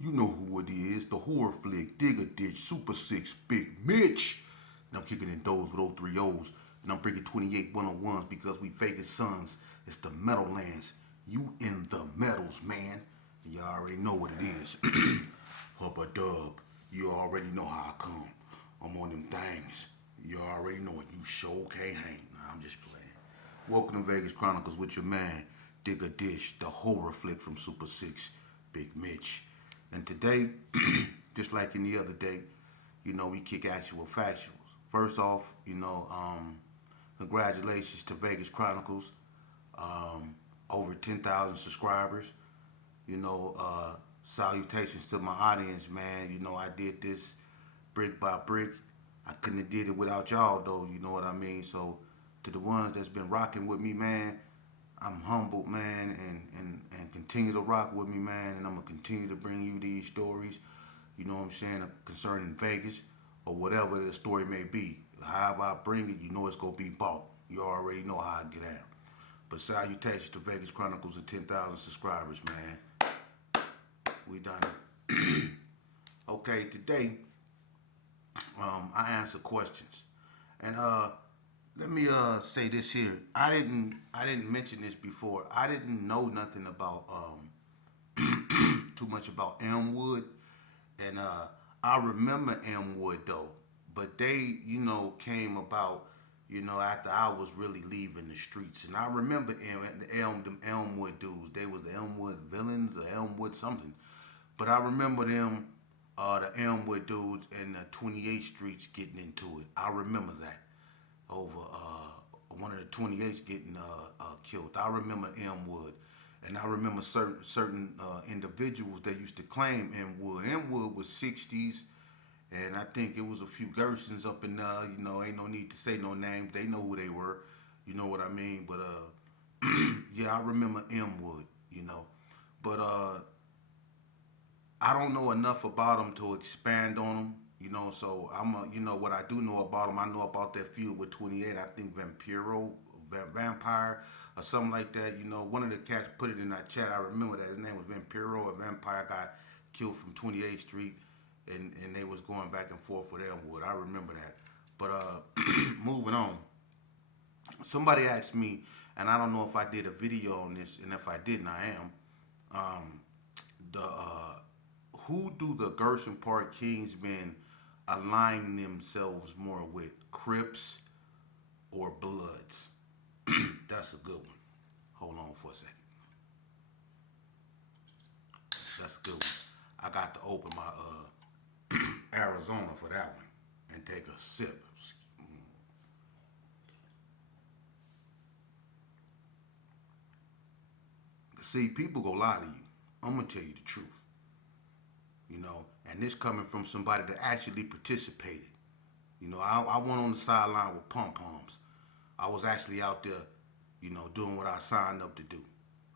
You know who it is, the horror flick, Digger Ditch, Super 6, Big Mitch. And I'm kicking in those with those three O's. And I'm bringing 28 101s because we Vegas sons. It's the Meadowlands. You in the metals, man. And you already know what it is. Hubba dub. You already know how I come. I'm on them things. You already know it. You sure can't hang. Nah, I'm just playing. Welcome to Vegas Chronicles with your man, Digger Dish, the horror flick from Super 6, Big Mitch. And today, just like any other day, we kick actual factuals. First off, congratulations to Vegas Chronicles, over 10,000 subscribers. Salutations to my audience, man. I did this brick by brick. I couldn't have did it without y'all, though. You know what I mean? So, to the ones that's been rocking with me, man, I'm humbled, man, and continue to rock with me, man. And I'm going to continue to bring you these stories, you know what I'm saying, concerning Vegas or whatever the story may be. However I bring it, you know it's going to be bought. You already know how I get out. But salutations to Vegas Chronicles and 10,000 subscribers, man. We done it. Okay, today, I answer questions. And let me say this here. I didn't mention this before. I didn't know nothing about too much about Elmwood, and I remember Elmwood though. But they, came about, after I was really leaving the streets. And I remember them Elmwood dudes. They was the Elmwood villains or Elmwood something. But I remember them, the Elmwood dudes and the 28th Streets getting into it. I remember that over one of the 28s getting killed. I remember Elmwood, and I remember certain individuals that used to claim Elmwood. Elmwood was 60s, and I think it was a few Gersons up in there. Ain't no need to say no names. They know who they were. You know what I mean? But yeah, I remember Elmwood. But I don't know enough about them to expand on them. So what I do know about them. I know about that feud with 28. I think Vampire, or something like that. One of the cats put it in that chat. I remember that his name was Vampiro. A vampire got killed from 28th Street, and they was going back and forth with Elmwood. I remember that. But moving on. Somebody asked me, and I don't know if I did a video on this, and if I didn't, I am. The Who do the Gerson Park Kings men align themselves more with, Crips or Bloods? That's a good one. Hold on for a second. That's a good one. I got to open my Arizona for that one and take a sip. See, people go lie to you. I'm gonna tell you the truth. And this coming from somebody that actually participated. I went on the sideline with pom poms. I was actually out there, doing what I signed up to do.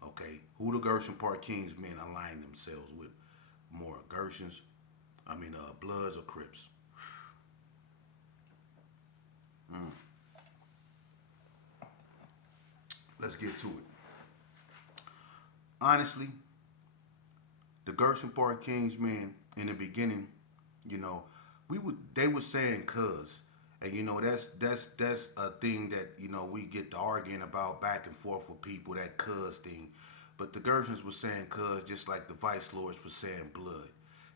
Okay, who the Gerson Park Kings men align themselves with more, Gersons? Bloods or Crips? Let's get to it. Honestly, the Gerson Park Kings men in the beginning, you know, they were saying cuz. And that's a thing that, we get to arguing about back and forth with people, that cuz thing. But the Gersons were saying cuz just like the Vice Lords were saying blood.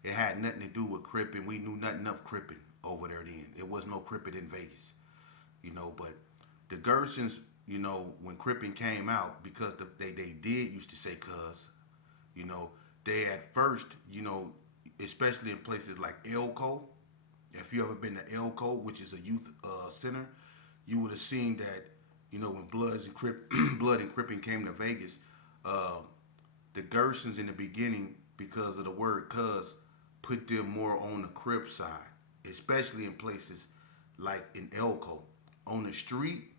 It had nothing to do with cripping. We knew nothing of cripping over there then. It was no cripping in Vegas. But the Gersons, when cripping came out, because they did used to say cuz, you know, they at first, especially in places like Elko. If you ever been to Elko, which is a youth center, you would have seen that, when Blood and Crippin came to Vegas, uh, the Gersons in the beginning, because of the word cuz, put them more on the Crip side, especially in places like in Elko. On the street,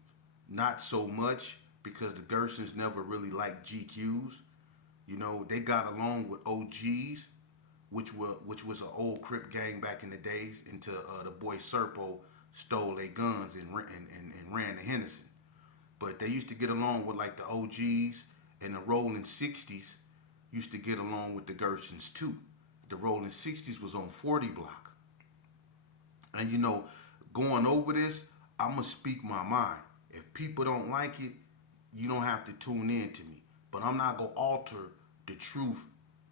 not so much, because the Gersons never really liked GQs. They got along with OGs, which was an old Crip gang back in the days, until the boy Serpo stole their guns and ran to Henderson. But they used to get along with like the OGs, and the Rolling 60s used to get along with the Gersons too. The Rolling 60s was on 40 block. And going over this, I'ma speak my mind. If people don't like it, you don't have to tune in to me. But I'm not gonna alter the truth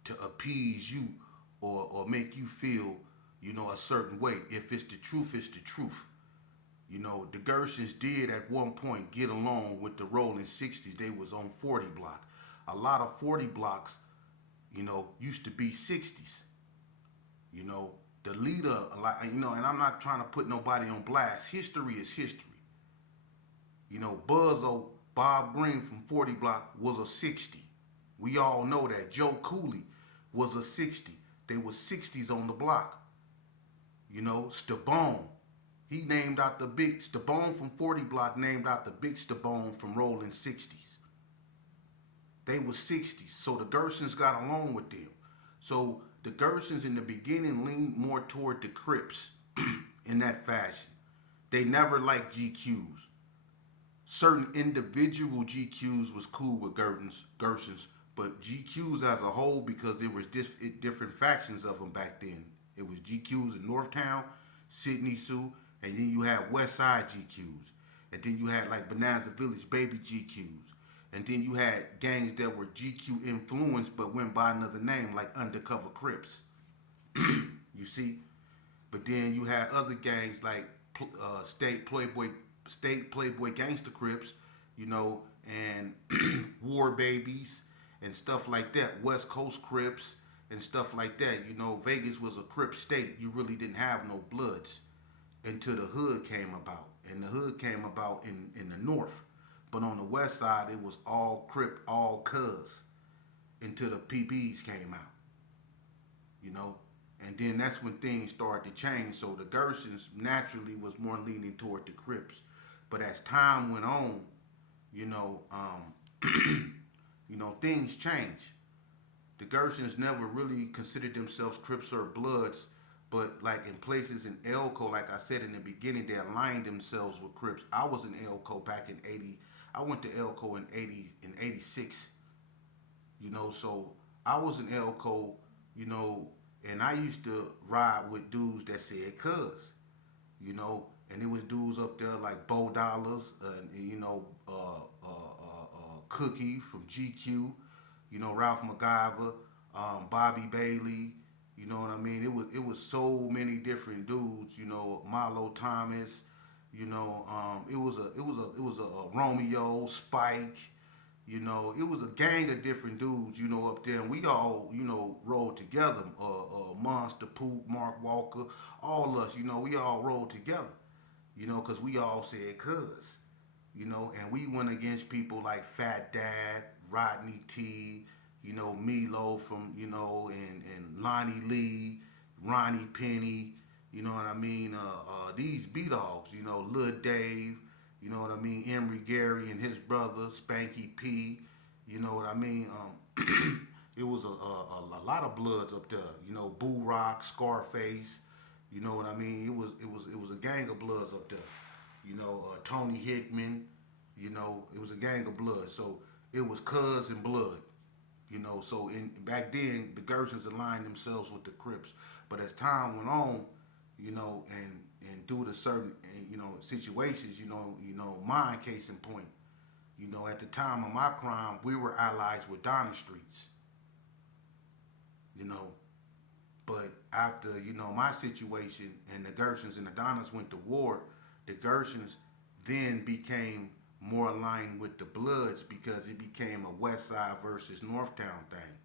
to appease you or make you feel, a certain way. If it's the truth, it's the truth. The Gersons did at one point get along with the Rolling 60s. They was on 40 block. A lot of 40 blocks, used to be 60s. The leader, and I'm not trying to put nobody on blast. History is history. Buzzo, Bob Green from 40 block was a 60. We all know that. Joe Cooley was a 60. They was 60s on the block. Stabone. He named out the big Stabone from 40 block, named out the big Stabone from Rolling 60s. They was 60s. So the Gersons got along with them. So the Gersons in the beginning leaned more toward the Crips in that fashion. They never liked GQs. Certain individual GQs was cool with Gersons, but GQs as a whole, because there was different factions of them back then. It was GQs in Northtown, Sydney Sioux, and then you had West Side GQs. And then you had like Bonanza Village Baby GQs. And then you had gangs that were GQ influenced but went by another name, like Undercover Crips. You see? But then you had other gangs like State Playboy Gangster Crips, and War Babies and stuff like that. West Coast Crips and stuff like that. Vegas was a Crip state. You really didn't have no Bloods until the hood came about. And the hood came about in the north. But on the west side, it was all Crip, all Cuz, until the PBs came out. And then that's when things started to change. So the Gersons naturally was more leaning toward the Crips. But as time went on, things changed. The Gersons never really considered themselves Crips or Bloods, but like in places in Elko, like I said in the beginning, they aligned themselves with Crips. I was in Elko back in '80. I went to Elko in '86. So I was in Elko, and I used to ride with dudes that said "Cuz," and it was dudes up there like Bo Dollars, and Cookie from GQ, Ralph MacGyver, Bobby Bailey. You know what I mean? It was so many different dudes. Milo Thomas. It was a Romeo, Spike. It was a gang of different dudes. Up there, and we all rolled together. Monster Poop, Mark Walker, all us. We all rolled together. Because we all said "Cuz." And we went against people like Fat Dad, Rodney T, Milo from, and Lonnie Lee, Ronnie Penny, you know what I mean? These B-Dogs, Lil Dave, you know what I mean? Emery Gary and his brother, Spanky P, you know what I mean? It was a lot of Bloods up there, Boo Rock, Scarface, you know what I mean? It was a gang of Bloods up there. Tony Hickman, it was a gang of Blood. So it was Cuz and Blood, So back then the Gersons aligned themselves with the Crips, but as time went on, and due to certain situations, mine case in point, at the time of my crime, we were allies with Donna Streets, but after my situation and the Gersons and the Donnas went to war, the Gersons then became more aligned with the Bloods because it became a West Side versus Northtown thing.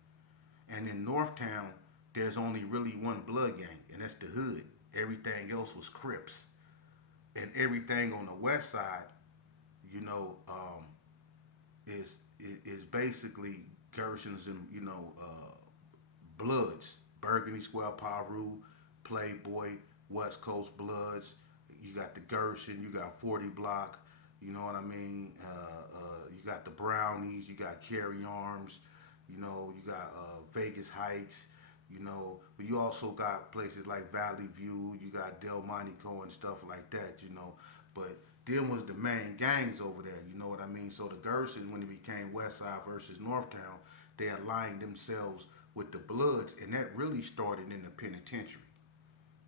And in Northtown, there's only really one Blood gang, and that's the Hood. Everything else was Crips. And everything on the West Side, is basically Gersons and, Bloods. Burgundy Square, Paru, Playboy, West Coast Bloods. You got the Gerson, you got 40 Block, you know what I mean? You got the Brownies, you got Carry Arms, you got Vegas Hikes, but you also got places like Valley View, you got Del Montico and stuff like that, but them was the main gangs over there, you know what I mean? So the Gerson, when it became West Side versus Northtown, they aligned themselves with the Bloods, and that really started in the penitentiary,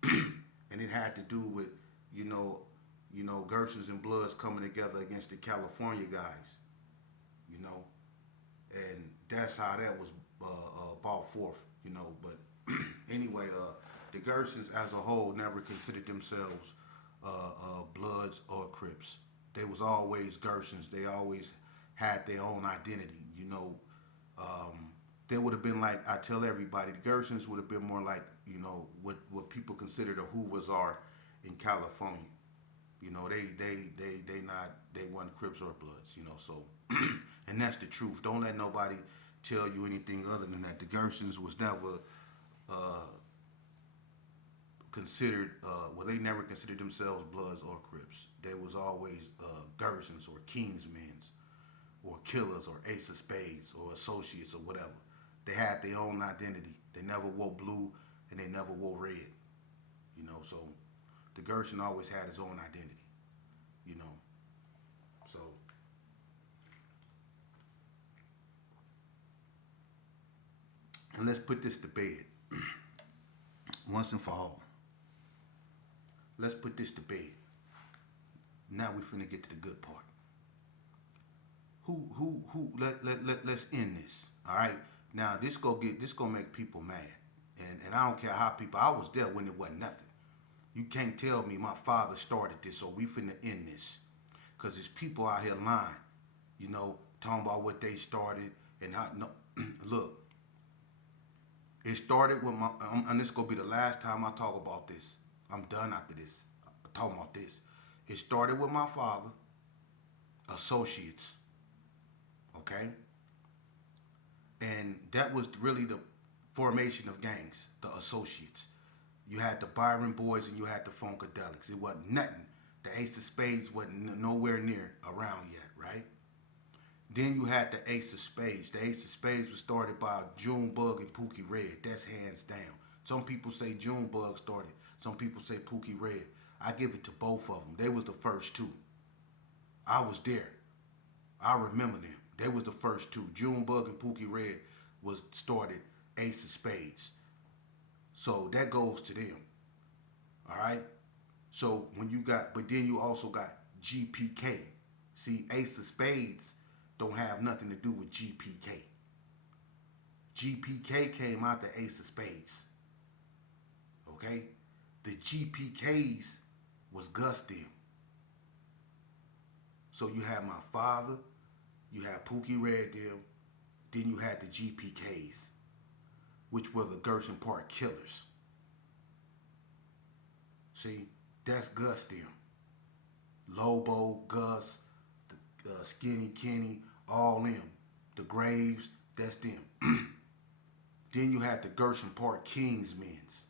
and it had to do with you know, Gersons and Bloods coming together against the California guys, you know, and that's how that was brought forth, you know. But anyway, the Gersons as a whole never considered themselves Bloods or Crips. They was always Gersons. They always had their own identity, you know. They would have been like, I tell everybody, the Gersons would have been more like, you know, what people consider the Hoovers are in California. You know, they weren't Crips or Bloods, you know. So, and that's the truth. Don't let nobody tell you anything other than that. The Gersons was never considered. Well, they never considered themselves Bloods or Crips. They was always Gersons or Kingsmen's or Killers or Ace of Spades or Associates or whatever. They had their own identity. They never wore blue and they never wore red. You know, so the Gerson always had his own identity. You know, so and let's put this to bed once and for all. Let's put this to bed. Now we finna get to the good part. Let's end this. All right. Now this gonna make people mad, and I don't care how people. I was there when it wasn't nothing. You can't tell me my father started this, so we finna end this, cause there's people out here lying, you know, talking about what they started and how. No, look, it started with my, and this gonna be the last time I talk about this. I'm done after this. I'm talking about this. It started with my father, associates. Okay? And that was really the formation of gangs, the associates. You had the Byron Boys and you had the Funkadelics. It wasn't nothing. The Ace of Spades wasn't nowhere near around yet, right? Then you had the Ace of Spades. The Ace of Spades was started by Junebug and Pookie Red. That's hands down. Some people say Junebug started. Some people say Pookie Red. I give it to both of them. They was the first two. I was there. I remember them. They was the first two. Junebug and Pookie Red was started Ace of Spades. So that goes to them. All right? So when you got, but then you also got GPK. See, Ace of Spades don't have nothing to do with GPK. GPK came out the Ace of Spades. Okay? The GPKs was Gus them. So you had my father, you had Pookie Red them, then you had the GPKs, which were the Gerson Park Killers. See, that's Gus them. Lobo, Gus, Skinny Kenny, all them. The Graves, that's them. Then you had the Gerson Park Kings men's.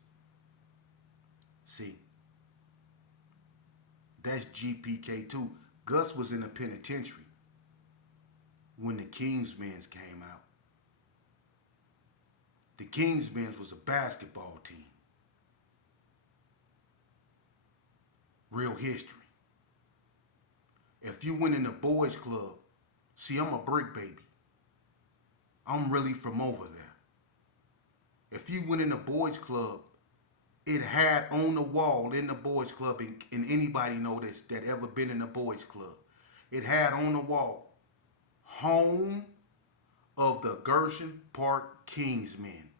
See, that's GPK too. Gus was in the penitentiary when the Kingsmen's came out. The Kingsmen's was a basketball team. Real history. If you went in the boys club, see, I'm a brick baby. I'm really from over there. If you went in the boys club, it had on the wall in the boys club, and anybody know this that ever been in the boys club, it had on the wall, home of the Gerson Park Kings men.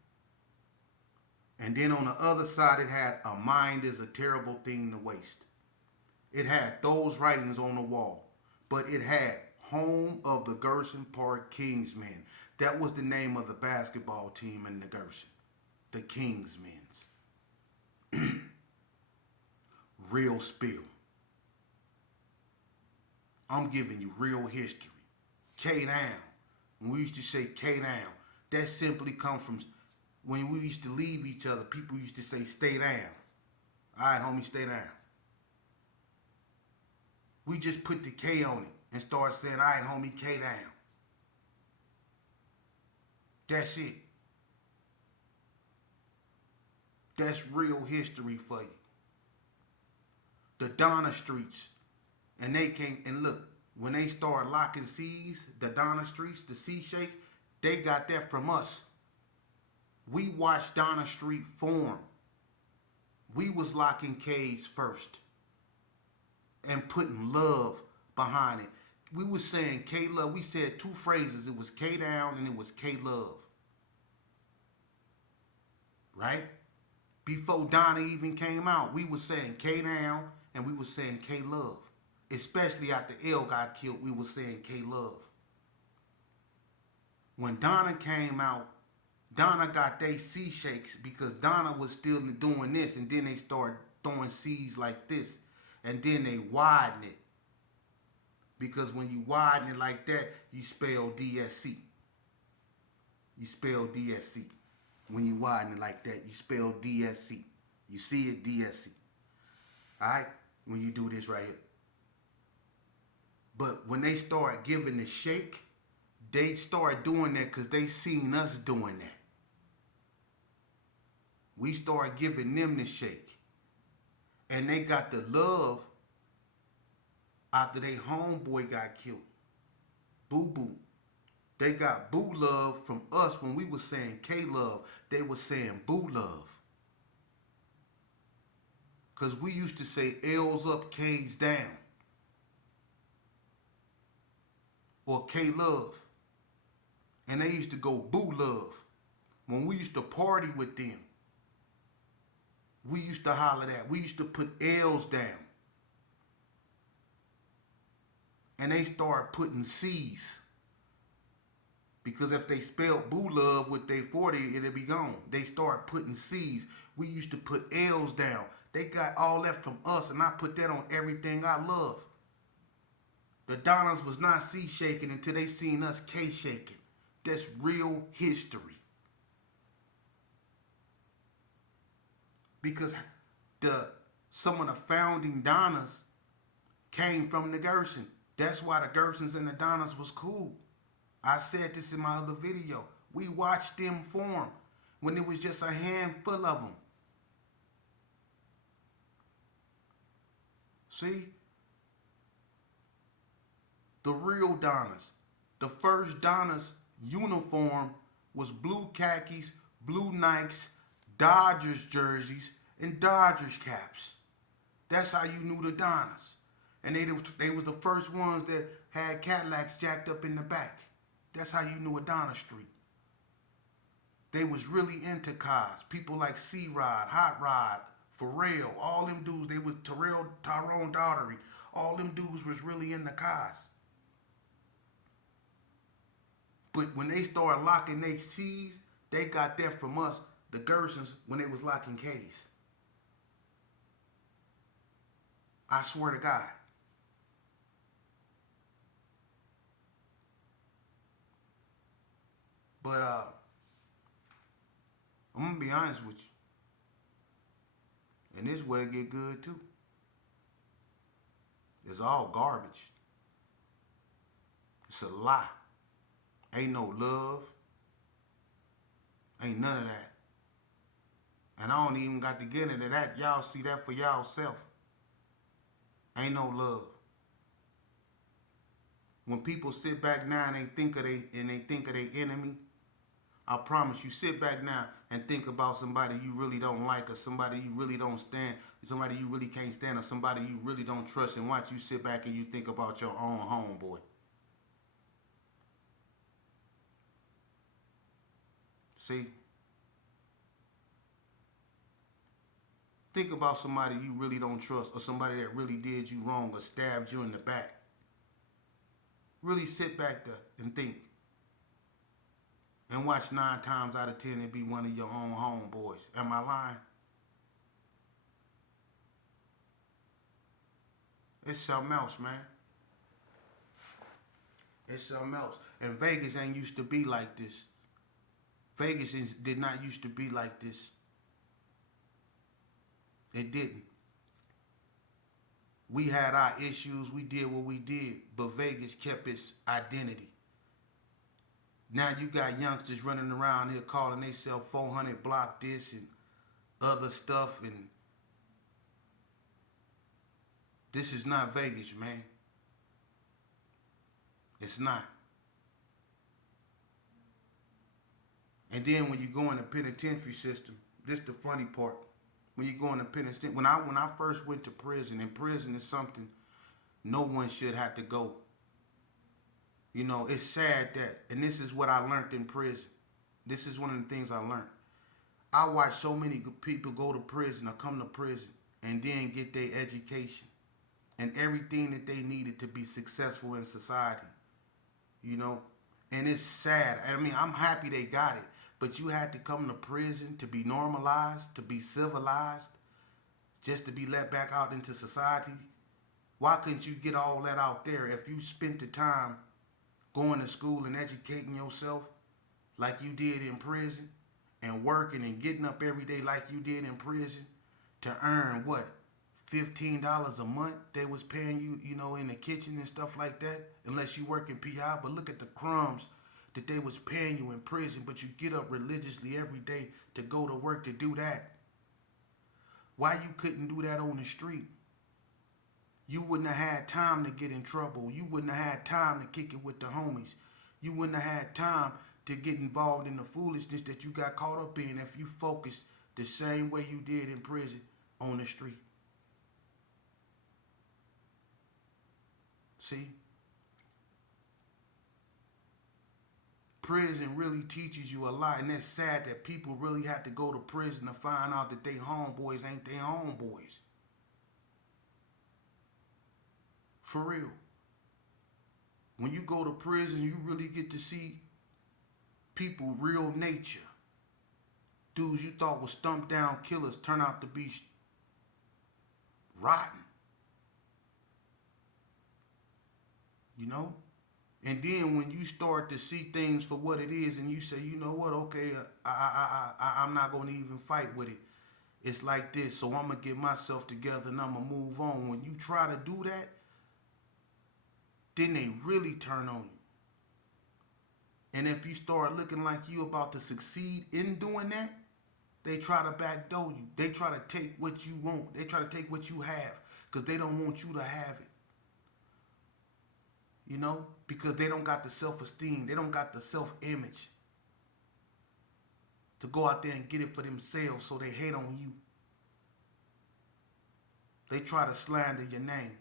And then on the other side, it had a mind is a terrible thing to waste. It had those writings on the wall, but it had home of the Gerson Park Kings men. That was the name of the basketball team in the Gerson, the Kings men's. Real spill. I'm giving you real history. K-Down. When we used to say K-Down, that simply come from when we used to leave each other, people used to say, stay down. All right, homie, stay down. We just put the K on it and start saying, all right, homie, K down. That's it. That's real history for you. The Donna Streets. And they came, and look, when they started locking C's, the Donna Streets, the C shake, they got that from us. We watched Donna Street form. We was locking K's first and putting love behind it. We was saying K Love. We said two phrases. It was K Down and it was K Love. Right? Before Donna even came out, we was saying K Down and we was saying K Love. Especially after L got killed, we was saying K Love. When Donna came out, Donna got they C shakes because Donna was still doing this, and then they started throwing C's like this, and then they widen it. Because when you widen it like that, you spell DSC. You spell DSC. When you widen it like that, you spell DSC. You see it, DSC. Alright? When you do this right here. But when they start giving the shake, they start doing that because they seen us doing that. We start giving them the shake. And they got the love after they homeboy got killed. Boo Boo. They got boo love from us when we was saying K Love. They was saying boo love. Because we used to say L's up, K's down. Or K Love. And they used to go boo love. When we used to party with them, we used to holler that. We used to put L's down. And they started putting C's. Because if they spelled boo love with their 40, it'd be gone. They start putting C's. We used to put L's down. They got all that from us, and I put that on everything I love. The Donnas was not C shaking until they seen us K shaking. That's real history. Because some of the founding Donnas came from the Gerson. That's why the Gersons and the Donnas was cool. I said this in my other video. We watched them form when it was just a handful of them. See? The real Donnas. The first Donnas uniform was blue khakis, blue Nikes, Dodgers jerseys, and Dodgers caps. That's how you knew the Donnas. And they was the first ones that had Cadillacs jacked up in the back. That's how you knew a Donna Street. They was really into cars. People like C-Rod, Hot Rod, Pharrell, all them dudes, they was Tyrone Daughtery. All them dudes was really into cars. But when they started locking their C's, they got that from us, the Gersons, when they was locking K's. I swear to God. But I'm gonna be honest with you. And this way it get good too. It's all garbage. It's a lie. Ain't no love. Ain't none of that. And I don't even got to get into that. Y'all see that for y'all self. Ain't no love. When people sit back now and they think of their enemy, I promise you, sit back now and think about somebody you really don't like, or somebody you really don't stand, somebody you really can't stand, or somebody you really don't trust, and watch you sit back and you think about your own homeboy. See? Think about somebody you really don't trust, or somebody that really did you wrong or stabbed you in the back. Really sit back there and think. And watch 9 times out of 10 it be one of your own homeboys. Am I lying? It's something else, man. It's something else. And Vegas ain't used to be like this. Vegas did not used to be like this. It didn't. We had our issues. We did what we did. But Vegas kept its identity. Now you got youngsters running around here calling themselves 400 block this and other stuff. And this is not Vegas, man. It's not. And then when you go in the penitentiary system, this the funny part. When you go in the penitentiary, when I first went to prison, and prison is something no one should have to go. You know, it's sad that, and this is what I learned in prison. This is one of the things I learned. I watched so many people go to prison or come to prison and then get their education and everything that they needed to be successful in society. You know, and it's sad. I mean, I'm happy they got it, but you had to come to prison to be normalized, to be civilized, just to be let back out into society. Why couldn't you get all that out there if you spent the time going to school and educating yourself like you did in prison and working and getting up every day like you did in prison to earn what? $15 a month they was paying you, you know, in the kitchen and stuff like that, unless you work in PI. But look at the crumbs that they was paying you in prison, but you get up religiously every day to go to work to do that. Why you couldn't do that on the street? You wouldn't have had time to get in trouble. You wouldn't have had time to kick it with the homies. You wouldn't have had time to get involved in the foolishness that you got caught up in if you focused the same way you did in prison on the street. See? Prison really teaches you a lot, and that's sad that people really have to go to prison to find out that they homeboys ain't they homeboys. For real. When you go to prison, you really get to see people real nature. Dudes you thought were stumped down killers turn out to be rotten. You know? And then when you start to see things for what it is and you say, you know what, okay, I'm not going to even fight with it. It's like this, so I'm going to get myself together and I'm going to move on. When you try to do that, then they really turn on you. And if you start looking like you about to succeed in doing that, they try to backdoor you. They try to take what you want. They try to take what you have because they don't want you to have it. You know, because they don't got the self-esteem. They don't got the self-image to go out there and get it for themselves, so they hate on you. They try to slander your name.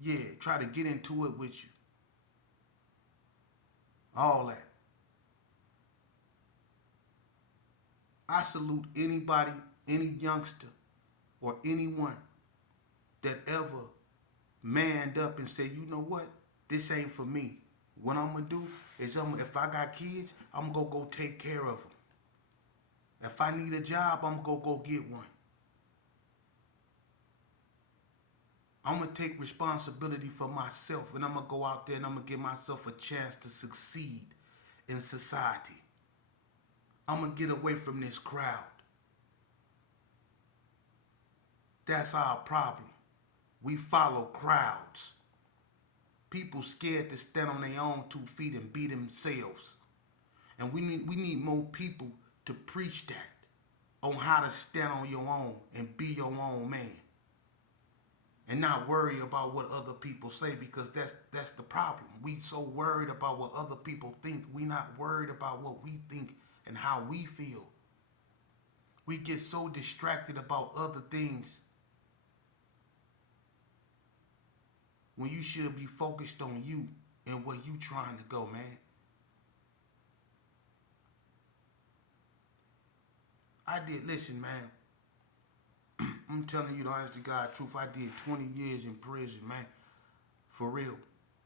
Yeah, try to get into it with you. All that. I salute anybody, any youngster, or anyone that ever manned up and said, you know what, this ain't for me. What I'm going to do is, if I got kids, I'm going to go take care of them. If I need a job, I'm going to go get one. I'm going to take responsibility for myself, and I'm going to go out there and I'm going to give myself a chance to succeed in society. I'm going to get away from this crowd. That's our problem. We follow crowds. People scared to stand on their own 2 feet and be themselves. And we need more people to preach that on how to stand on your own and be your own man. And not worry about what other people say, because that's the problem. We so worried about what other people think. We not worried about what we think and how we feel. We get so distracted about other things when you should be focused on you and where you trying to go, man. Listen, man. I'm telling you the honest to God truth. I did 20 years in prison, man. For real.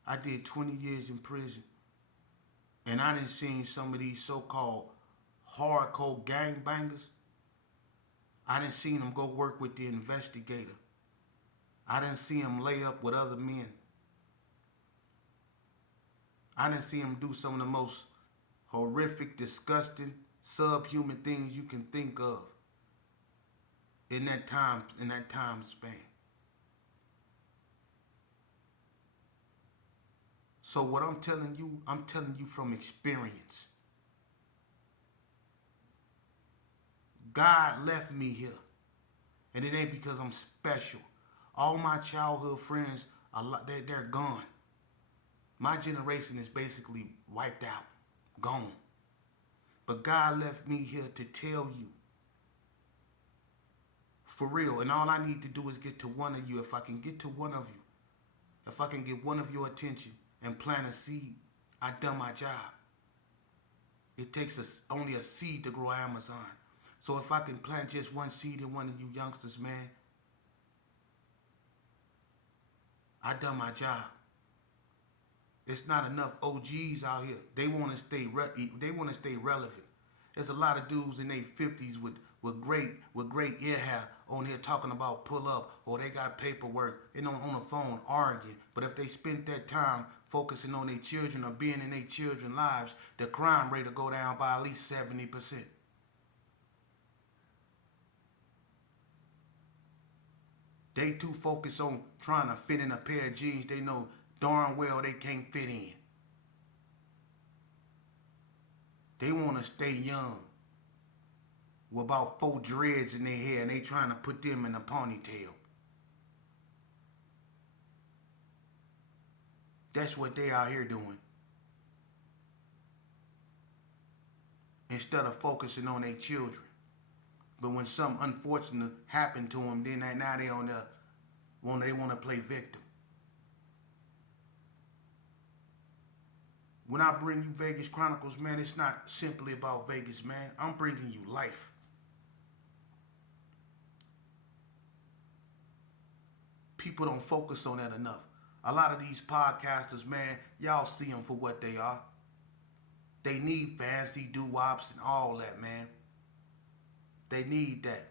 I did 20 years in prison. And I done seen some of these so-called hardcore gangbangers. I done seen them go work with the investigator. I done see them lay up with other men. I done see them do some of the most horrific, disgusting, subhuman things you can think of in that time span. So what I'm telling you from experience. God left me here. And it ain't because I'm special. All my childhood friends, they're gone. My generation is basically wiped out, gone. But God left me here to tell you, for real, and all I need to do is get to one of you. If I can get to one of you, if I can get one of your attention and plant a seed, I done my job. It takes only a seed to grow Amazon. So if I can plant just one seed in one of you youngsters, man, I done my job. It's not enough OGs out here. They want to stay. They want to stay relevant. There's a lot of dudes in their 50s with great ear hair on here talking about pull up, or they got paperwork and on the phone arguing. But if they spent that time focusing on their children or being in their children's lives, the crime rate will go down by at least 70%. They too focused on trying to fit in a pair of jeans they know darn well they can't fit in. They want to stay young with about 4 dreads in their hair and they trying to put them in a ponytail. That's what they out here doing. Instead of focusing on their children. But when something unfortunate happened to them, then now they on the they want to play victim. When I bring you Vegas Chronicles, man, it's not simply about Vegas, man. I'm bringing you life. People don't focus on that enough. A lot of these podcasters, man, y'all see them for what they are. They need fancy doo-wops and all that, man. They need that.